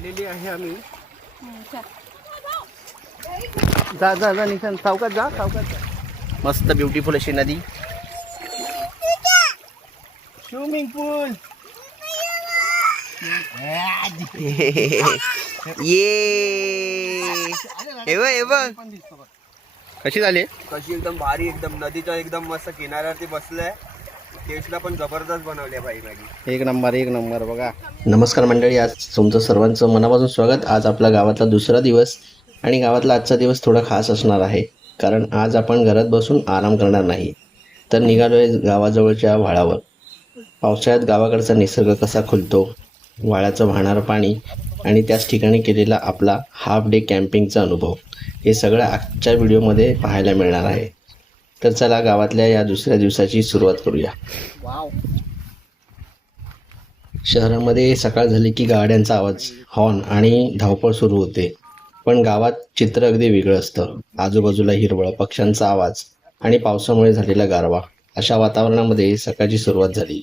आणलेली आहे आम्ही. चल. जा जा जा निशान, सावकाश जा, सावकाश जा. मस्त ब्युटिफुल अशी नदी, स्विमिंग पूल. ये हे बघ कशी झाली, कशी एकदम भारी, एकदम नदीच्या एकदम मस्त किनाऱ्यावरती बसलंय. टेस्टला पण जबरदस्त बनवली भाई मॅगी, एक नंबर एक नंबर. बघा. नमस्कार मंडळी, आज तुमचं सर्वांचं मनापासून स्वागत. आज आपला गावातला दुसरा दिवस आणि गावातला आजचा दिवस थोडा खास असणार आहे, कारण आज आपण घरात बसून आराम करणार नाही, तर निघालोय गावाजवळच्या व्हाळावर. पावसाळ्यात गावाकडचा निसर्ग कसा खुलतो, व्हाळाचं वाहणारं पाणी आणि त्याच ठिकाणी केलेला आपला हाफ डे कॅम्पिंगचा अनुभव, हे सगळं आजच्या व्हिडिओमध्ये पाहायला मिळणार आहे. तर चला गावातल्या या दुसऱ्या दिवसाची सुरुवात करूया. शहरामध्ये सकाळ झाली की गाड्यांचा आवाज, हॉर्न आणि धावपळ सुरू होते, पण गावात चित्र अगदी वेगळं असतं. आजूबाजूला हिरवळ, पक्ष्यांचा आवाज आणि पावसामुळे झालेला गारवा, अशा वातावरणामध्ये सकाळची सुरुवात झाली.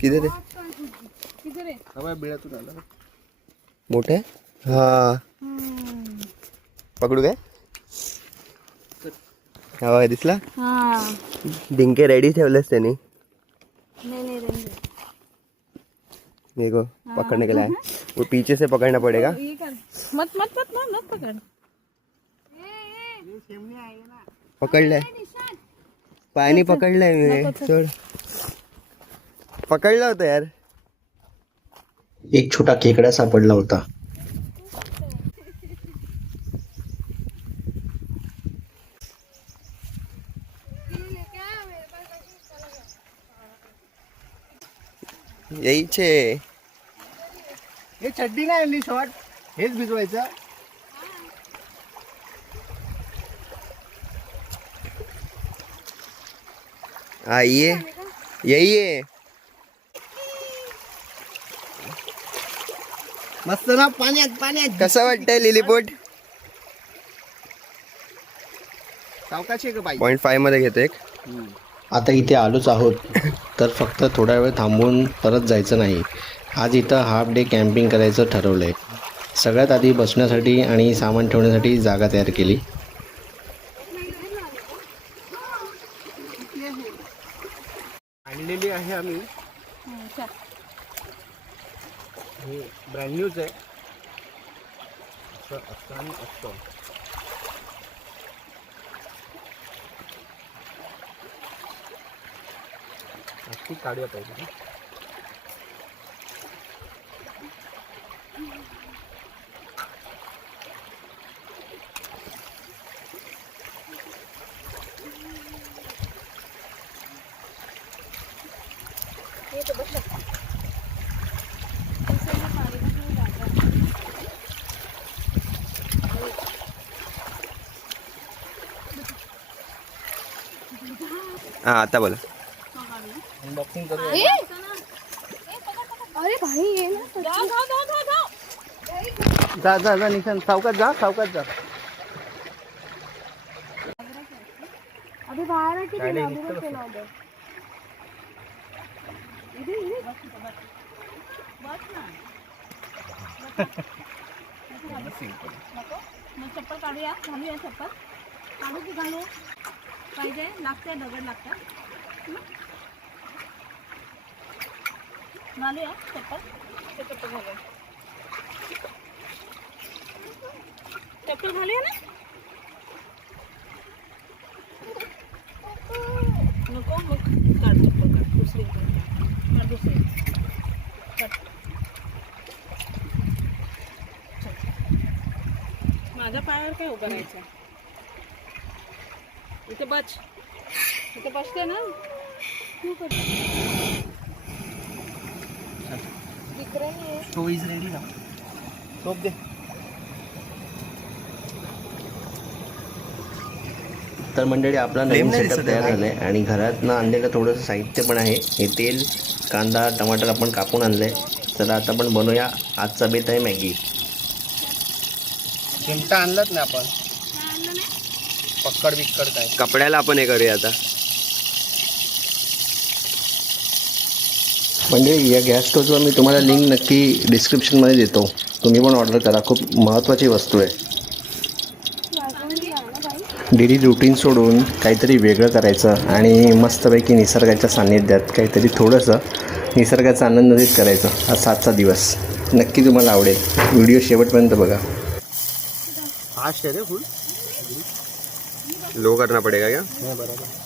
किती मोठे, हा पकडू काय, हा दिसला. डिंके रेडी ठेवलेस त्यांनी, देखो पकड़ने के लिए है. वो पीछे से पकड़ना पड़ेगा. मत मत मत मत मत पकड़. पकडलंय, पायाने पकडलंय मी. सोड, पकडलं होतं यार. एक छोटा खेकडा सापडला होता. यायचे हे चड्डी नाही आणली, शॉर्ट हेच भिजवायचं. हा ये ये मस्त ना, पाण्यात पाण्यात. कसं वाटतंय लिलीपोट? सावकाशी का 0.5 मध्ये घेतो एक. आता इथे आलोच आहोत, तर फक्त थोडा वेळ थांबून परत जायचं नाही. आज इथं हाफ डे कॅम्पिंग करायचं ठरवलं आहे. सगळ्यात आधी बसण्यासाठी आणि सामान ठेवण्यासाठी जागा तयार केली. आणलेली आहे आम्ही. हे ब्रँड न्यूज आहे. असं आणि असतं. प्लास्टिक काढूया पाहिजे. हा आता बोला. अनबॉक्सिंग करूया. अरे भाई ये ना, जा जा जा निशान, सावकाश जा, सावकाश जा. अभी बाहर है कि काय नाही, उधर नुसतं चला उधर. इधर बस ना. नको मग चप्पल काढूया. घालूया चप्पल. काढू की घालू पाहिजे? लागते, दगड लागतात. घालूया चप्पल. चप्पल घालूया. चप्पल घालूया ना. नको मग काढ चप्पल, काढ दुसरी, काढ दुसरी. माझ्या पायावर काय उभं राहायचं? इथे बच, इथे बसते ना तू. तो इज रेडी ना. टोप दे. तर मंडळी, आपला नवीन सेटअप तयार झाला आहे आणि घरातनं आणलेलं थोडंसं साहित्य पण आहे. हे तेल, कांदा, टमाटर आपण कापून आणलं आहे. चला आता आपण बनवूया. आजचा बेत आहे मॅगी. चिमटा आणलाच ना आपण. पक्कड बिक्कड काय कपड्याला आपण हे करूया आता. म्हणजे या गॅस स्टोव्हवर मी तुम्हाला लिंक नक्की डिस्क्रिप्शनमध्ये देतो. तुम्ही पण ऑर्डर करा. खूप महत्त्वाची वस्तू आहे. डेली रुटीन सोडून काहीतरी वेगळं करायचं आणि मस्तपैकी निसर्गाच्या सान्निध्यात काहीतरी थोडंसं निसर्गाचा आनंदित करायचं. हा 7चा दिवस नक्की तुम्हाला आवडेल. व्हिडिओ शेवटपर्यंत बघा. फास्ट है रे फुल लो करना पड़ेगा क्या? बराबर.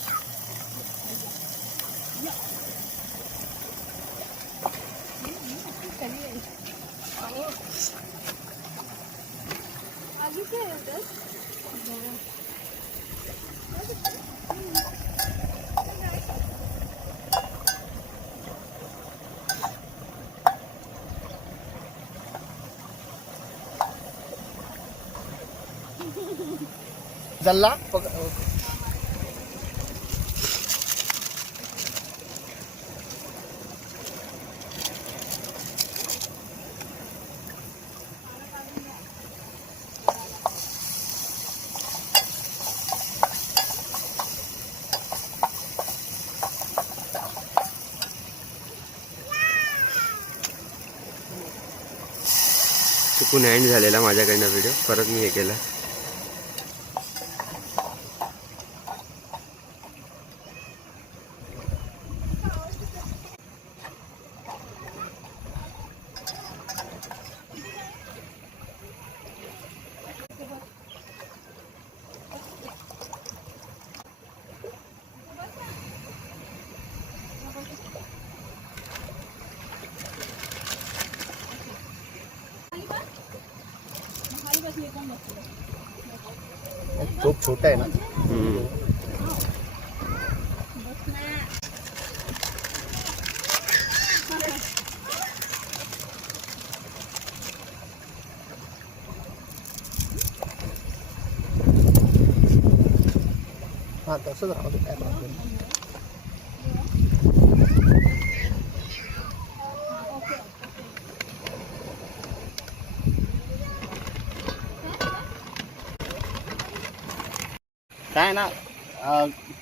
जल्ला चुकून हँड झालेला माझ्याकडनं व्हिडिओ. परत मी हे केला. खूप छोटा आहे ना. हां तसंच राहू दे काय प्रॉब्लेम. काय ना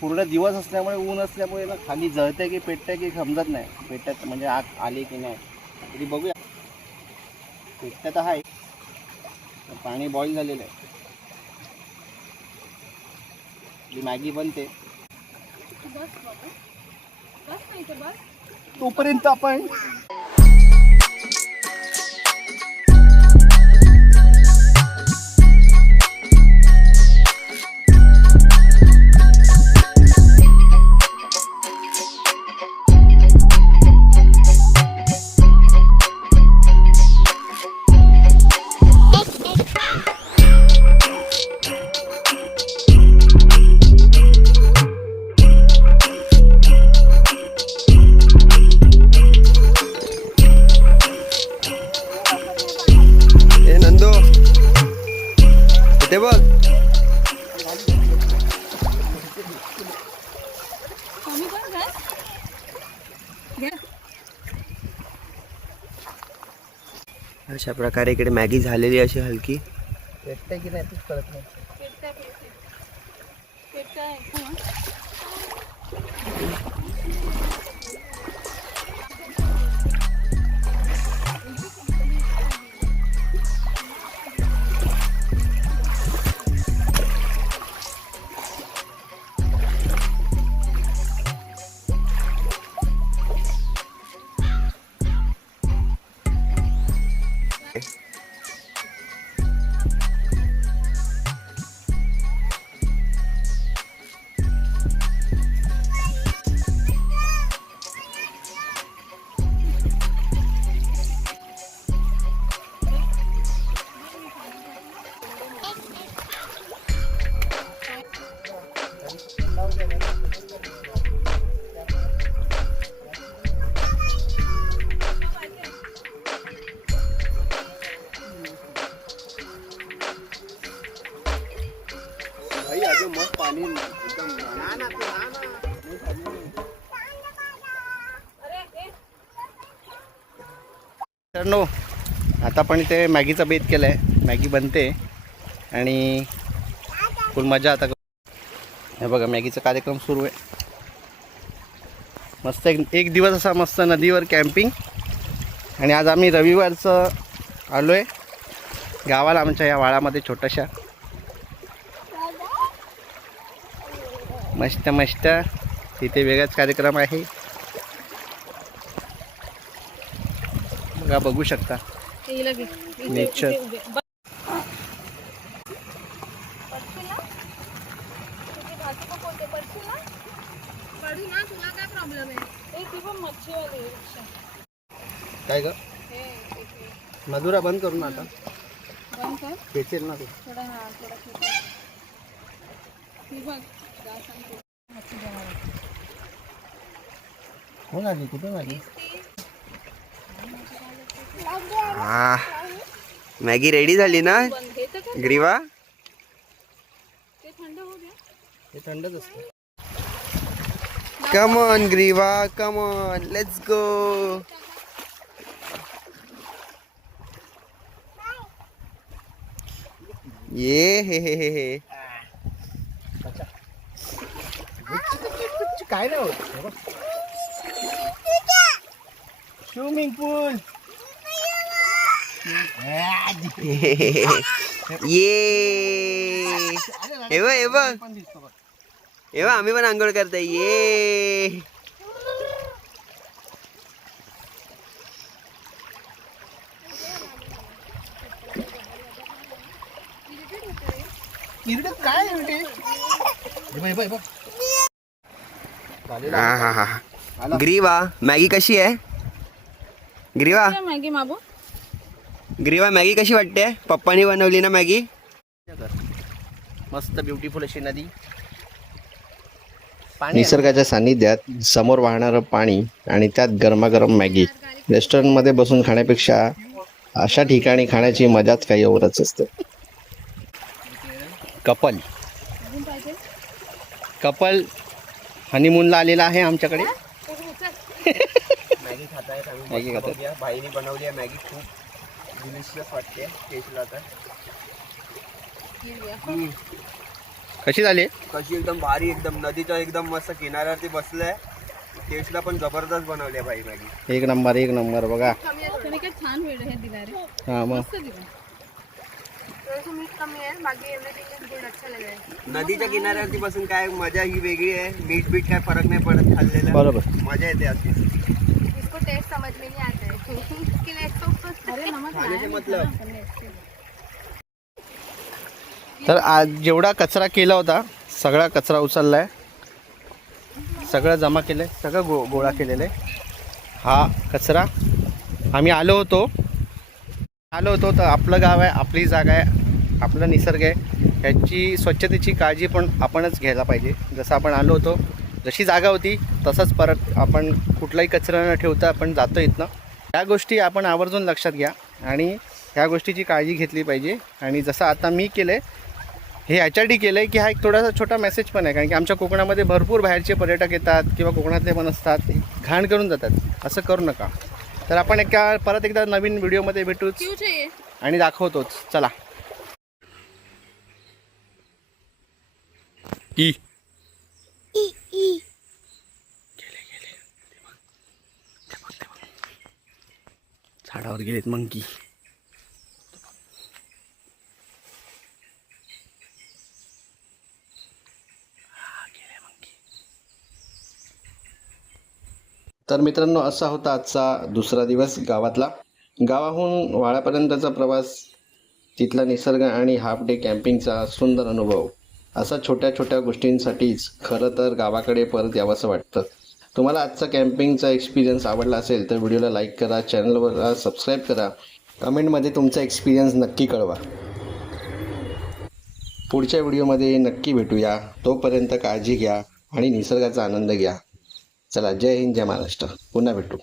पूर्ण दिवस असल्यामुळे ऊन असल्यामुळे ना खाली जळते की पेटते की समजत नाही. पेटत म्हणजे आग आली की नाही तरी बघूया. पेटतं तर आहे. पाणी बॉईल झालेलं आहे. मॅगी बनते तोपर्यंत आपण ते बघ अशा प्रकारे इकडे मॅगी झालेली अशी हलकी. पेटते की नाही तेच कळत नाही. मस्त पाणी एकदम मित्रांनो आता आपण इथे मॅगीचा बेत केला आहे. मॅगी बनते आणि फुल मजा आता. हे बघा मॅगीचा कार्यक्रम सुरू आहे. मस्त एक दिवस असा मस्त नदीवर कॅम्पिंग. आणि आज आम्ही रविवारचं आलो आहे गावाला आमच्या या वाडामध्ये छोट्याशा. मस्त मस्त तिथे वेगळाच कार्यक्रम आहे बघा, बघू शकता नेचर. काय ग मधुरा बंद करू ना आता, खेचेल ना तू. कोण आली कुठून आली? मॅगी रेडी झाली ना ग्रीवा? हे थंडच असतं. कम ऑन ग्रीवा, कम ऑन, लेट्स गो. ये हे काय नाही होत. स्विमिंग पूल. ये एव्हा आम्ही पण आंघोळ करतोय. ये ग्रीवा मॅगी कशी आहे? ग्रीवा मॅगी माबू, ग्रीवा मॅगी कशी वाटते? पप्पानी बनवली ना मॅगी. मस्त ब्युटिफुल अशी नदी. निसर्गाच्या सानिध्यात समोर वाहणारं पाणी आणि त्यात गरमागरम मॅगी. रेस्टॉरंटमध्ये बसून खाण्यापेक्षा अशा ठिकाणी खाण्याची मजाच काही औरच असते. कपल हनीमूनला आलेला आहे आमच्याकडे. मॅगी खाताय मॅगी खाताय. भाईने बनवली आहे मॅगी, खूप डिलिशियस वाटते टेस्टला. तर कशी झाली? कशी एकदम भारी, एकदम नदीच्या एकदम मस्त किनाऱ्यावरती बसलंय. टेस्टला पण जबरदस्त बनवली आहे भाई मॅगी. एक नंबर एक नंबर बघा. तुम्ही काय छान वेळ हे दिला रे. हा मग मस्त दिला. मीठ कमी आहे, बाकी एव्हरीथिंग इज गुड. अच्छा लगा है. नदीच्या किनाऱ्यावरती बसून काय मजा ही वेगळी आहे. मीठ बीठ काय फरक नाही पडत खाल्लेलं. बरोबर. मजा येते अशी. इसको टेस्ट समझ में नहीं आता है. इसके लिए तो अरे नमक खाण्याचे मतलब. तर आज जेवढा कचरा केला होता सगळा कचरा उचललाय, सगळं जमा केलंय, सगळं गोळा केलेलं आहे. हा कचरा आम्ही आलो होतो तर आपलं गाव आहे, आपली जागा आहे, आपला निसर्ग आहे, ह्याची स्वच्छतेची काळजी पण आपणच घ्यायला पाहिजे. जसं आपण आलो होतो, जशी जागा होती तसंच परत आपण कुठलाही कचरा न ठेवता आपण जातो इथनं. ह्या गोष्टी आपण आवर्जून लक्षात घ्या आणि ह्या गोष्टीची काळजी घेतली पाहिजे. आणि जसं आता मी केलं आहे हे ह्याच्यासाठी केलं आहे की हा एक थोडासा छोटा मेसेज पण आहे, कारण की आमच्या कोकणामध्ये भरपूर बाहेरचे पर्यटक येतात किंवा कोकणातले पण असतात, घाण करून जातात. असं करू नका. तर आपण परत एकदा नवीन व्हिडिओमध्ये भेटूच आणि दाखवतोच. चला. झाडावर गेलेत मंकी. तर मित्रांनो, असा होता आजचा दुसरा दिवस गावातला. गावाहून वाड्यापर्यंतचा प्रवास, तिथला निसर्ग आणि हाफ डे कॅम्पिंगचा सुंदर अनुभव. असा छोट्या छोट्या गोष्टींसाठीच खरं तर गावाकडे परत यावंसं वाटतं. तुम्हाला आजचा कॅम्पिंगचा एक्सपिरियन्स आवडला असेल तर व्हिडिओला लाईक करा, चॅनलवर सबस्क्राईब करा, कमेंटमध्ये तुमचा एक्सपिरियन्स नक्की कळवा. पुढच्या व्हिडिओमध्ये नक्की भेटूया. तोपर्यंत काळजी घ्या आणि निसर्गाचा आनंद घ्या. चला, जय हिंद, जय महाराष्ट्र. पुन्हा भेटू.